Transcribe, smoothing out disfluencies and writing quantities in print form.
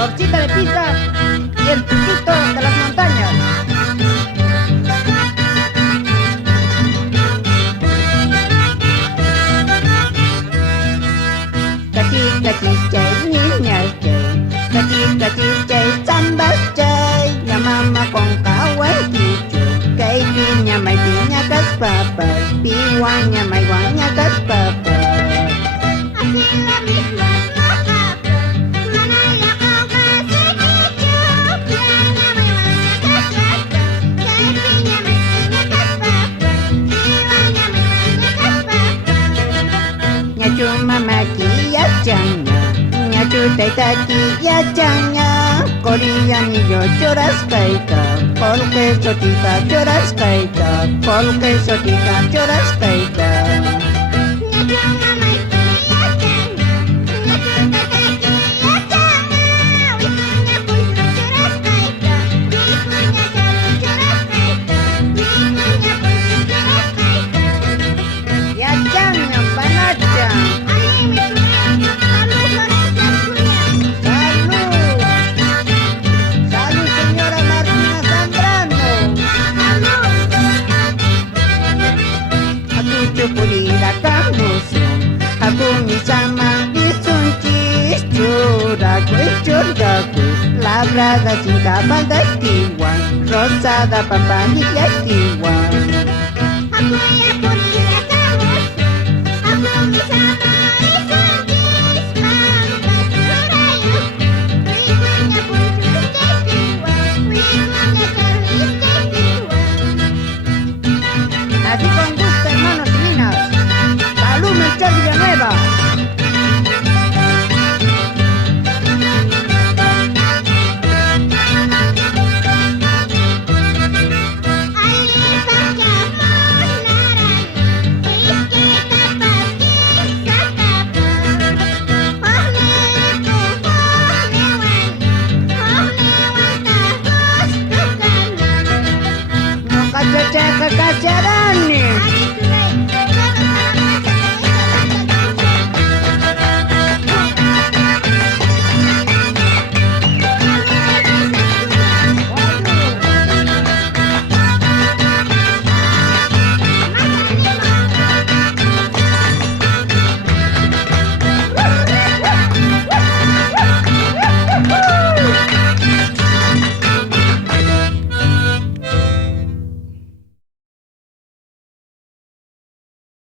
florcita de pizza y el piquito de las montañas. Cachichay, niñas chay, cachichay, zambas chay, la mamá con kawaii chichu, kay piña may piña kas papas, piwaña may guaña kas papas. Así la misma macaca, manaya con casi chichu, piña may guaña kas papas, kay piña may piña kas papas, piwaña may guaña kas papas. Nyachu mamaki ya changa, nyachu taitaki ya changa, Koreanillo choras kaita, polke sotita choras kaita, polke sotita choras kaita. Ya changa panacha. Salud, señora Martina Zambrano. Aku cupulira kamusu, aku misama disuncis curaku curgaku, labrada cinta pada tiwan, rosada pampani tiwan. Aku ya pulira kamu, aku misama disuncis, mambat surayu, rigunya pun kestiwan, rigunya terlis kestiwan. Así con gusto, hermanos y niñas. Salud, Melchor Villanueva. No cachacha, cachacha,